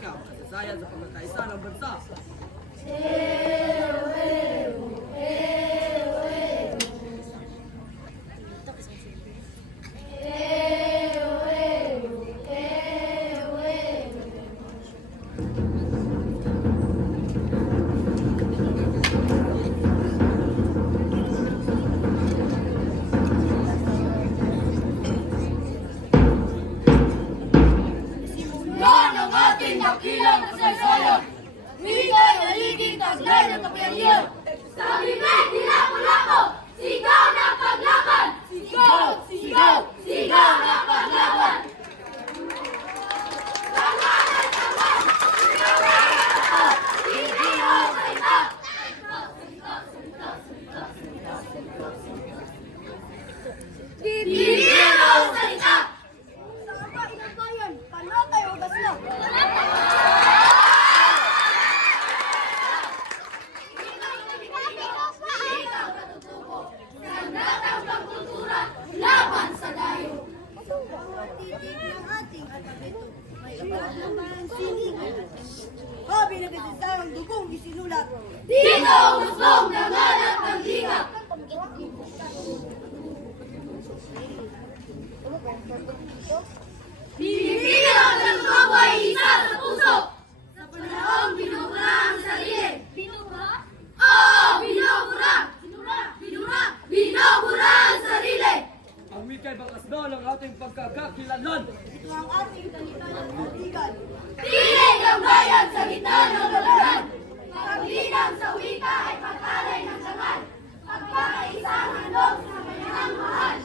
wika, kasaysayan sa pagkakaisa ng bansa. Yan ang ating dakilang kasaysayan. Wika'y nagiging taglay ng kapangyarihan. Sa bibig nilako-lako, sigaw ng paglaban! Sigaw! Sigaw! Sigaw ng paglaban! Labanan! Laban! Labanan! Hindi mo salita! Hindi mo salita! Sama inang bayan, panatay o gasla. Sandatang pagkultura, laban sa dayo. Titig ng ating alpabeto. May iba't naman sining. Habi na kasasarang dugong isinulat. Dito ang guslong nangalat ng liga. Pilipinas ang maway isa sa puso. Sa panahong binubura ang sarili. Binubura? Oo, binubura! Binubura! Binubura ang sarili! Ang wika'y bakasda ng ating pagkakakilanlan. Ito ang ating dalitan ng kaibigan. Tinig ang bayan sa gitna ng lalaran. Paglinang sa wika ay pagkalay ng dangal. Pagkakaisa ang handog sa kanyang mahal.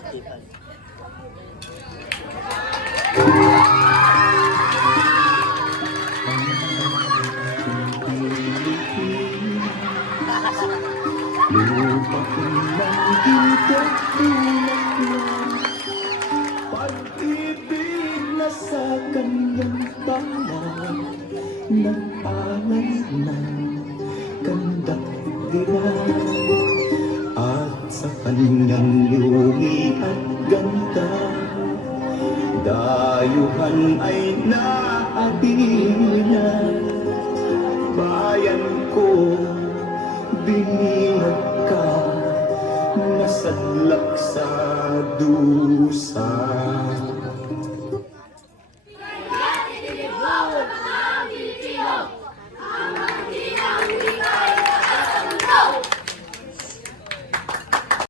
Lupang nandito tulad pag-ibig na sa kanyang pangalan nag-alay ng kandak-dilan at sa kanyang lumi at ganda dayuhan ay naabilan. Bayan ko, binirag ka, nasadlak sa dusa.